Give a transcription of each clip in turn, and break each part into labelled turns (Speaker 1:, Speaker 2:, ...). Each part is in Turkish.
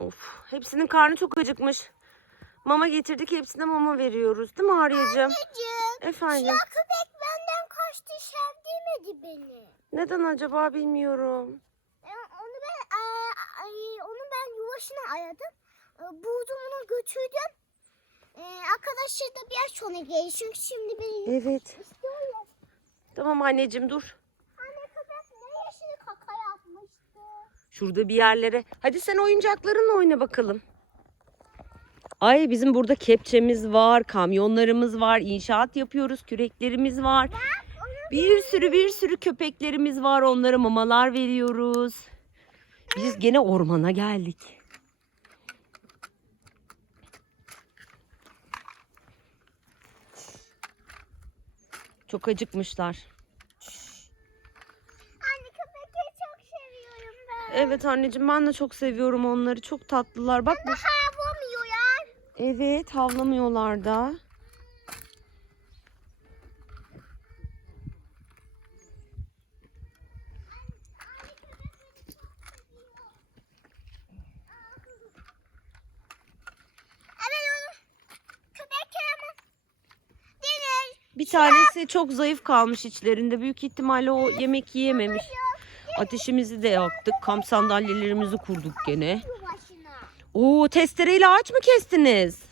Speaker 1: Of, hepsinin karnı çok acıkmış. Mama getirdik, hepsine mama veriyoruz. Değil mi Arya'cığım?
Speaker 2: Anneciğim.
Speaker 1: Efendim.
Speaker 2: Ya köpek benden kaçtı sevdirmedi beni.
Speaker 1: Neden acaba bilmiyorum.
Speaker 2: E, Onu ben e, onu ben yuvasına ayadım. E, Buldum onu götürdüm. E, arkadaşlar da biraz sonra. Çünkü şimdi beni
Speaker 1: Evet.
Speaker 2: istiyorlar.
Speaker 1: Tamam anneciğim dur. Şurada bir yerlere. Hadi sen oyuncaklarınla oyna bakalım. Ay bizim burada kepçemiz var, kamyonlarımız var, inşaat yapıyoruz, küreklerimiz var. Bir sürü bir sürü köpeklerimiz var. Onlara mamalar veriyoruz. Biz gene ormana geldik. Çok acıkmışlar.
Speaker 2: Anne köpekleri çok seviyorum ben.
Speaker 1: Evet anneciğim ben de çok seviyorum onları. Çok tatlılar. Bak bu.
Speaker 2: Havlamıyorlar.
Speaker 1: Evet havlamıyorlar da. Bir tanesi çok zayıf kalmış içlerinde. Büyük ihtimalle o yemek yiyememiş. Ateşimizi de yaktık. Kamp sandalyelerimizi kurduk gene. Oo testereyle ağaç mı kestiniz?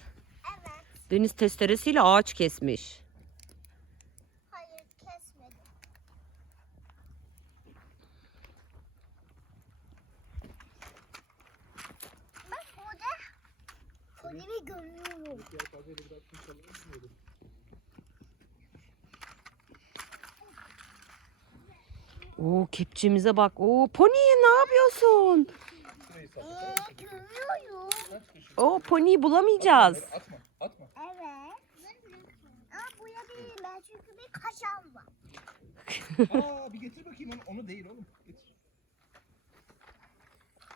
Speaker 2: Evet.
Speaker 1: Deniz testeresiyle ağaç kesmiş.
Speaker 2: Hayır kesmedim. Bak burada Polimi görüyorum.
Speaker 1: Oo kepçemize bak. Oo pony ne yapıyorsun? Oo pony'yi bulamayacağız.
Speaker 3: Atma, atma.
Speaker 2: Evet. Aa bu yapayım ben çünkü bir kaşam var.
Speaker 3: Aa bir getir bakayım onu. Onu değil oğlum.